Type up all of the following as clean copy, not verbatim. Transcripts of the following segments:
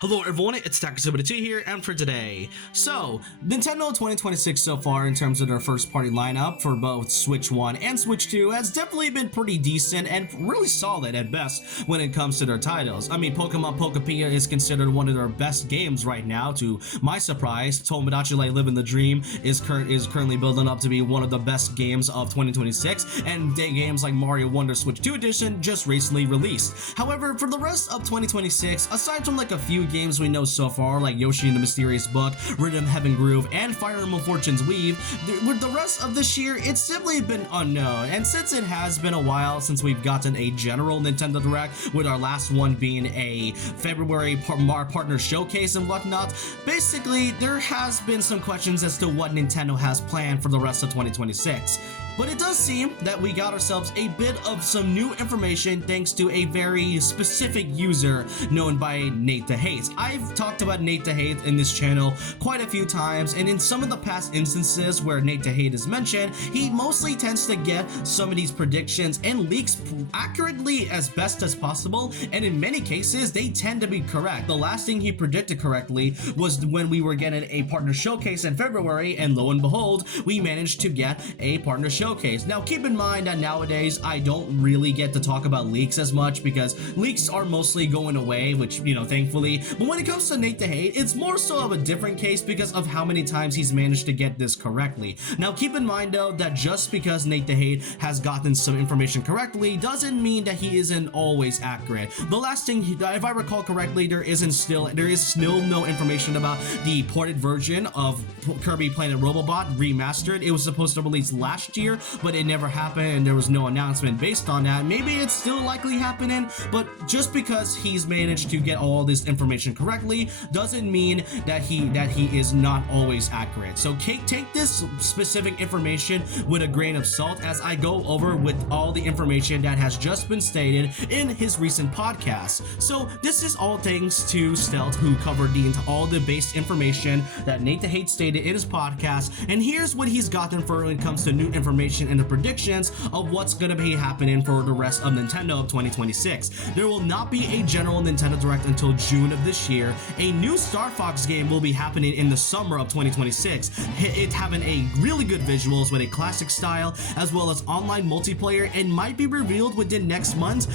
Hello everyone, it's Takasubita2 here, and for today, Nintendo 2026 so far in terms of their first party lineup for both Switch 1 and Switch 2 has definitely been pretty decent and really solid at best when it comes to their titles. I mean, Pokemon Pokepedia is considered one of their best games right now, to my surprise. Tomodachi Light Living the Dream is currently building up to be one of the best games of 2026, and games like Mario Wonder Switch 2 Edition just recently released. However, for the rest of 2026, aside from like a few games we know so far, like Yoshi and the Mysterious Book, Rhythm Heaven Groove, and Fire Emblem Fortune's Weave, with the rest of this year, it's simply been unknown. And since it has been a while since we've gotten a general Nintendo Direct, with our last one being a February partner showcase and whatnot, basically there has been some questions as to what Nintendo has planned for the rest of 2026. But it does seem that we got ourselves a bit of some new information thanks to a very specific user known by Nate the Hate. I've talked about Nate the Hate in this channel quite a few times, and in some of the past instances where Nate the Hate is mentioned, he mostly tends to get some of these predictions and leaks accurately as best as possible, and in many cases they tend to be correct. The last thing he predicted correctly was when we were getting a partner showcase in February, and lo and behold, we managed to get a partner showcase. Now keep in mind that nowadays I don't really get to talk about leaks as much because leaks are mostly going away, which, you know, thankfully. But when it comes to Nate the Hate, it's more so of a different case because of how many times he's managed to get this correctly. Now keep in mind though that just because Nate the Hate has gotten some information correctly doesn't mean that he isn't always accurate. The last thing, if I recall correctly, there is still no information about the ported version of Kirby Planet Robobot Remastered. It was supposed to release last year, but it never happened and there was no announcement based on that. Maybe it's still likely happening, but just because he's managed to get all this information correctly doesn't mean that he is not always accurate. So take this specific information with a grain of salt as I go over with all the information that has just been stated in his recent podcast. So this is all thanks to Stealth, who covered all the base information that Nate the Hate stated in his podcast, and here's what he's gotten for when it comes to new information and the predictions of what's going to be happening for the rest of Nintendo of 2026. There will not be a general Nintendo Direct until June of this year. A new Star Fox game will be happening in the summer of 2026. It having a really good visuals with a classic style as well as online multiplayer, and might be revealed within next month.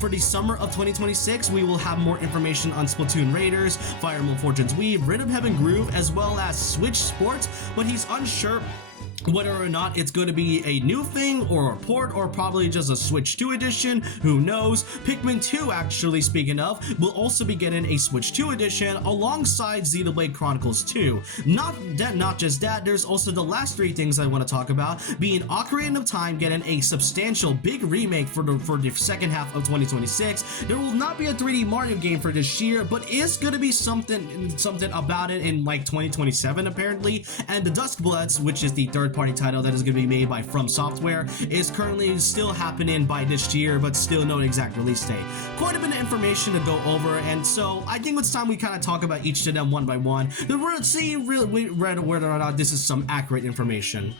For the summer of 2026, we will have more information on Splatoon Raiders, Fire Emblem Fortune's Weave, Rhythm Heaven Groove, as well as Switch Sports, but he's unsure whether or not it's going to be a new thing or a port or probably just a Switch 2 edition. Who knows? Pikmin 2, actually, speaking of, will also be getting a Switch 2 edition alongside Xenoblade Chronicles 2. Not just that, there's also the last three things I want to talk about, being Ocarina of Time getting a substantial big remake for the second half of 2026. There will not be a 3D Mario game for this year, but is going to be something about it in like 2027 apparently. And the Duskbloods, which is the third-party title that is going to be made by From Software, is currently still happening by this year, but still no exact release date. Quite a bit of information to go over, and so I think it's time we kind of talk about each of them one by one. We'll see whether or not this is some accurate information.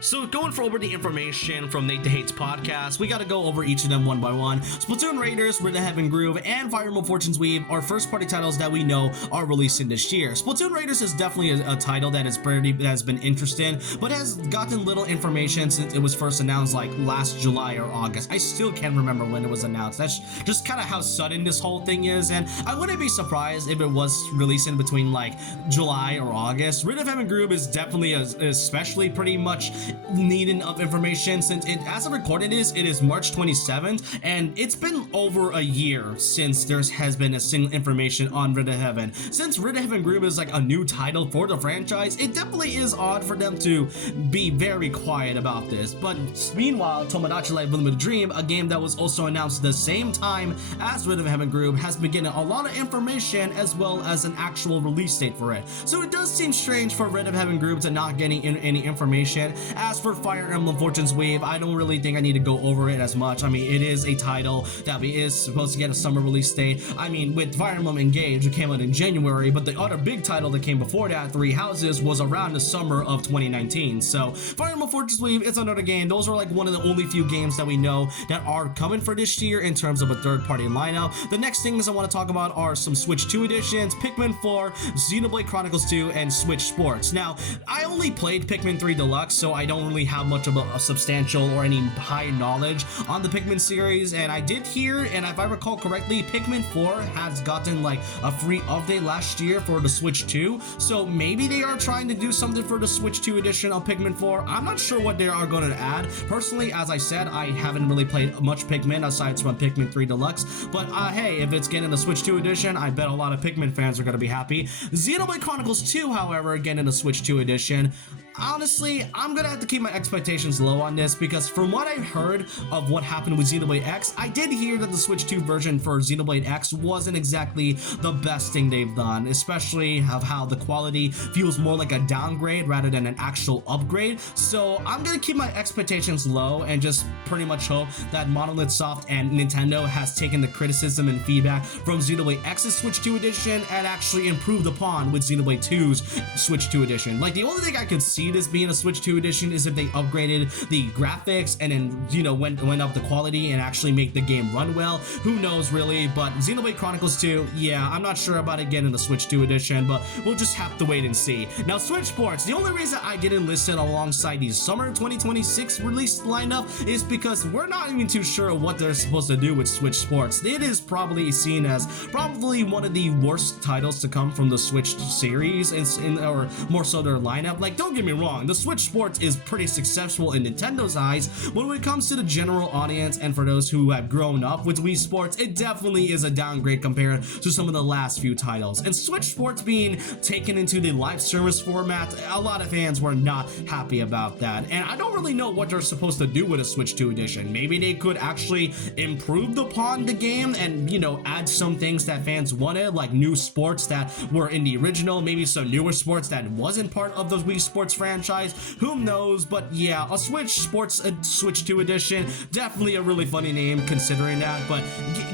So going over the information from Nate the Hate's podcast, we gotta go over each of them one by one. Splatoon Raiders, Rhythm Heaven Groove, and Fire Emblem Fortune's Weave are first party titles that we know are releasing this year. Splatoon Raiders is definitely a title that has been interesting, but has gotten little information since it was first announced like last July or August. I still can't remember when it was announced. That's just kind of how sudden this whole thing is, and I wouldn't be surprised if it was releasing between like July or August. Rhythm Heaven Groove is definitely especially pretty much needing of information since as of recording this, it is March 27th, and it's been over a year since there has been a single information on Rhythm Heaven. Since Rhythm Heaven Groove is like a new title for the franchise, it definitely is odd for them to be very quiet about this. But meanwhile, Tomodachi Light Living the Dream, a game that was also announced the same time as Rhythm Heaven Groove, has been getting a lot of information as well as an actual release date for it. So it does seem strange for Rhythm Heaven Groove to not getting any information, as for Fire Emblem Fortune's Wave, I don't really think I need to go over it as much. I mean, it is a title that is supposed to get a summer release date. I mean, with Fire Emblem Engage, it came out in January, but the other big title that came before that, Three Houses, was around the summer of 2019. So Fire Emblem Fortune's Wave is another game. Those are like one of the only few games that we know that are coming for this year in terms of a third-party lineup. The next things I want to talk about are some Switch 2 editions, Pikmin 4, Xenoblade Chronicles 2, and Switch Sports. Now, I only played Pikmin 3 Deluxe, so I don't really have much of a substantial or any high knowledge on the Pikmin series, and I did hear, and if I recall correctly, Pikmin 4 has gotten like a free update last year for the Switch 2, so maybe they are trying to do something for the Switch 2 edition of Pikmin 4. I'm not sure what they are going to add. Personally, as I said, I haven't really played much Pikmin aside from Pikmin 3 Deluxe, but hey, if it's getting a Switch 2 edition, I bet a lot of Pikmin fans are going to be happy. Xenoblade Chronicles 2, however, getting a Switch 2 edition. Honestly, I'm gonna have to keep my expectations low on this because from what I've heard of what happened with Xenoblade X, I did hear that the Switch 2 version for Xenoblade X wasn't exactly the best thing they've done, especially of how the quality feels more like a downgrade rather than an actual upgrade. So I'm gonna keep my expectations low and just pretty much hope that Monolith Soft and Nintendo has taken the criticism and feedback from Xenoblade X's Switch 2 edition and actually improved upon with Xenoblade 2's Switch 2 edition. Like, the only thing I could see this being a Switch 2 edition is if they upgraded the graphics and then, you know, went up the quality and actually make the game run well. Who knows really, but Xenoblade Chronicles 2, yeah, I'm not sure about it getting the Switch 2 edition, but we'll just have to wait and see. Now, Switch Sports, the only reason I get it listed alongside the summer 2026 release lineup is because we're not even too sure what they're supposed to do with Switch Sports. It is probably seen as probably one of the worst titles to come from the Switch series, or more so their lineup. Like, don't get me wrong, the Switch Sports is pretty successful in Nintendo's eyes, but when it comes to the general audience and for those who have grown up with Wii Sports, it definitely is a downgrade compared to some of the last few titles. And Switch Sports being taken into the live service format, a lot of fans were not happy about that. And I don't really know what they're supposed to do with a Switch 2 edition. Maybe they could actually improve upon the game and, you know, add some things that fans wanted, like new sports that were in the original, maybe some newer sports that wasn't part of the Wii Sports franchise. Who knows? But yeah, a Switch Sports Switch 2 edition, definitely a really funny name considering that. But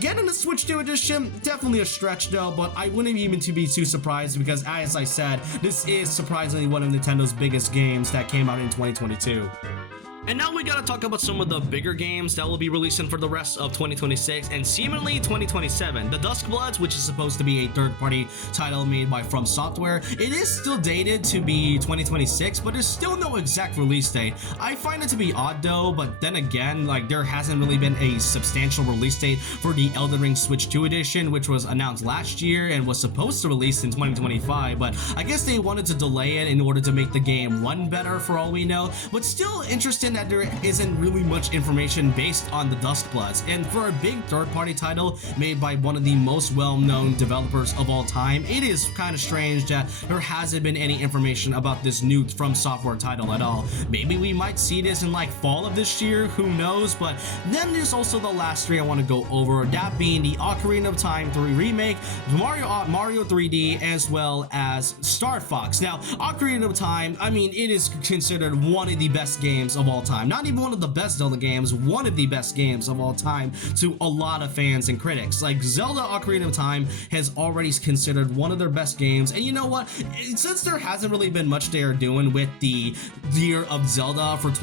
getting a Switch 2 edition, definitely a stretch though, but I wouldn't even be too surprised because, as I said, this is surprisingly one of Nintendo's biggest games that came out in 2022. And now we gotta talk about some of the bigger games that will be releasing for the rest of 2026 and seemingly 2027. The Duskbloods, which is supposed to be a third-party title made by From Software, it is still dated to be 2026, but there's still no exact release date. I find it to be odd though, but then again, like, there hasn't really been a substantial release date for the Elden Ring Switch 2 edition, which was announced last year and was supposed to release in 2025, but I guess they wanted to delay it in order to make the game run better for all we know. But still interesting that there isn't really much information based on the Duskbloods, and for a big third-party title made by one of the most well-known developers of all time, it is kind of strange that there hasn't been any information about this new From Software title at all. Maybe we might see this in like fall of this year, who knows? But then there's also the last three I want to go over, that being the Ocarina of Time 3 remake, Mario 3D, as well as Star Fox. Now, Ocarina of Time, I mean, it is considered one of the best games of all time. Not even one of the best Zelda games, one of the best games of all time to a lot of fans and critics. Like, Zelda Ocarina of Time has already considered one of their best games, and you know what? Since there hasn't really been much they are doing with the Year of Zelda for its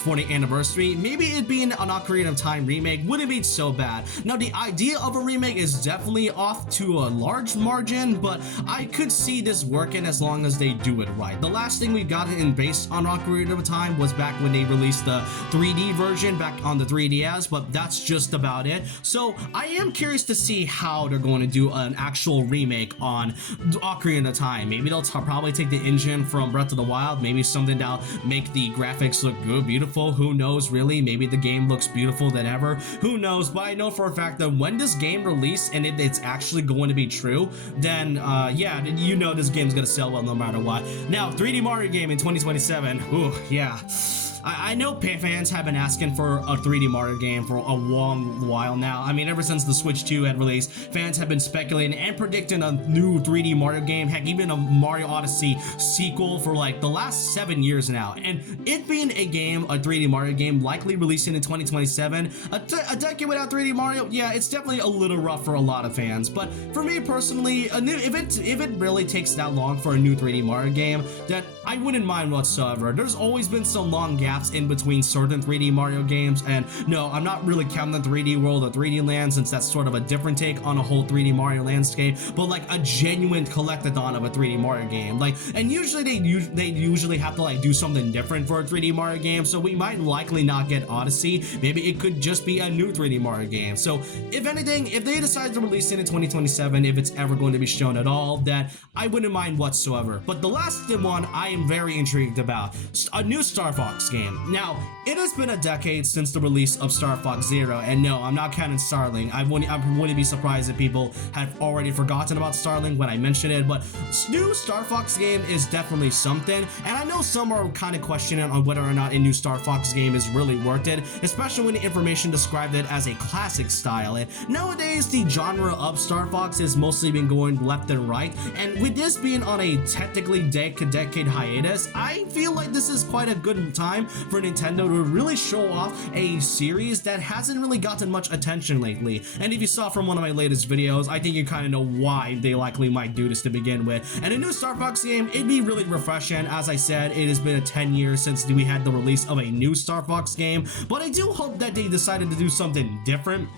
40th anniversary, maybe it being an Ocarina of Time remake wouldn't be so bad. Now, the idea of a remake is definitely off to a large margin, but I could see this working as long as they do it right. The last thing we got in based on Ocarina of Time was back when they released the 3D version back on the 3DS, but that's just about it. So I am curious to see how they're going to do an actual remake on Ocarina of Time. Maybe they'll probably take the engine from Breath of the Wild, maybe something that'll make the graphics look good, beautiful. Who knows really? Maybe the game looks beautiful than ever. Who knows? But I know for a fact that when this game released and if it's actually going to be true, then yeah, you know this game's gonna sell well no matter what. Now, 3D Mario game in 2027. Ooh, yeah. I know fans have been asking for a 3D Mario game for a long while now. I mean, ever since the Switch 2 had released, fans have been speculating and predicting a new 3D Mario game, heck, even a Mario Odyssey sequel for like the last 7 years now. And it being a game, a 3D Mario game, likely releasing in 2027, a decade without 3D Mario, yeah, it's definitely a little rough for a lot of fans. But for me personally, if it really takes that long for a new 3D Mario game, then I wouldn't mind whatsoever. There's always been some long gaps in between certain 3D Mario games, and no, I'm not really counting the 3D World or 3D Land, since that's sort of a different take on a whole 3D Mario landscape, but like a genuine collectathon of a 3D Mario game. Like, and usually they usually have to like do something different for a 3D Mario game, so we might likely not get Odyssey. Maybe it could just be a new 3D Mario game. So if anything, if they decide to release it in 2027, if it's ever going to be shown at all, then I wouldn't mind whatsoever. But the last one I am very intrigued about, a new Star Fox game. Now, it has been a decade since the release of Star Fox Zero, and no, I'm not counting Starling. I wouldn't be surprised if people have already forgotten about Starling when I mention it, but new Star Fox game is definitely something, and I know some are kind of questioning on whether or not a new Star Fox game is really worth it, especially when the information described it as a classic style. And nowadays, the genre of Star Fox has mostly been going left and right, and with this being on a technically decade hiatus, I feel like this is quite a good time for Nintendo to really show off a series that hasn't really gotten much attention lately. And if you saw from one of my latest videos, I think you kind of know why they likely might do this to begin with. And a new Star Fox game, it'd be really refreshing. As I said, it has been 10 years since we had the release of a new Star Fox game, but I do hope that they decided to do something different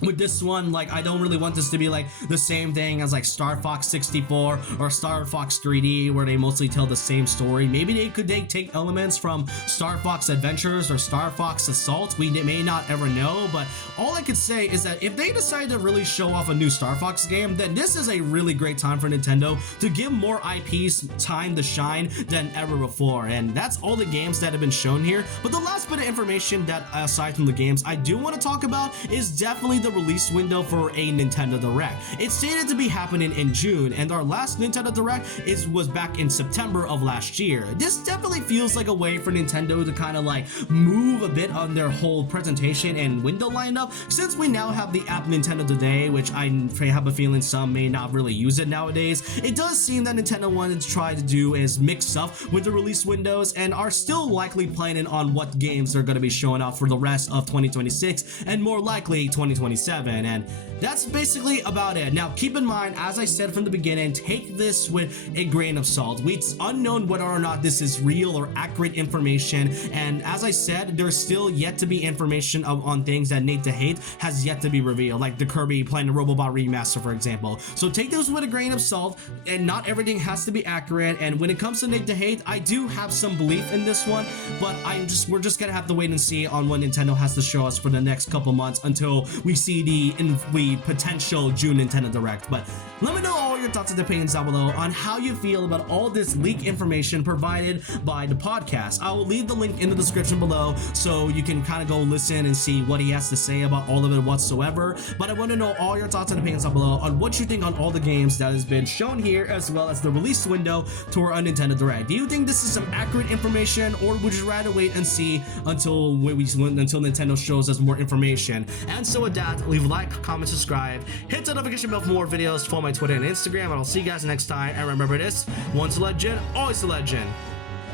with this one. Like, I don't really want this to be like the same thing as like Star Fox 64 or Star Fox 3D, where they mostly tell the same story. Maybe they take elements from Star Fox Adventures or Star Fox Assault. We may not ever know, but all I could say is that if they decide to really show off a new Star Fox game, then this is a really great time for Nintendo to give more IPs time to shine than ever before. And that's all the games that have been shown here. But the last bit of information that, aside from the games, I do want to talk about is definitely the release window for a Nintendo Direct. It's stated to be happening in June, and our last Nintendo Direct was back in September of last year. This definitely feels like a way for Nintendo to kind of like move a bit on their whole presentation and window lineup, since we now have the app Nintendo Today, which I have a feeling some may not really use it nowadays. It does seem that Nintendo wanted to try to do is mix up with the release windows, and are still likely planning on what games they're going to be showing off for the rest of 2026 and more likely 2027. And that's basically about it. Now, keep in mind, as I said from the beginning, take this with a grain of salt. It's unknown whether or not this is real or accurate information, and as I said, there's still yet to be information on things that Nate DeHate has yet to be revealed, like the Kirby Planet Robobot remaster, for example. So take those with a grain of salt, and not everything has to be accurate. And when it comes to Nate DeHate, I do have some belief in this one, but we're just gonna have to wait and see on what Nintendo has to show us for the next couple months until we see the potential June Nintendo Direct. But let me know all your thoughts and opinions down below on how you feel about all this leak information provided by the podcast. I will leave the link in the description below so you can kind of go listen and see what he has to say about all of it whatsoever. But I want to know all your thoughts and opinions down below on what you think on all the games that has been shown here, as well as the release window to our Nintendo Direct. Do you think this is some accurate information, or would you rather wait and see until Nintendo shows us more information? And so with that, leave a like, comment, subscribe, hit the notification bell for more videos, follow my Twitter and Instagram, and I'll see you guys next time. And remember this, once a legend, always a legend.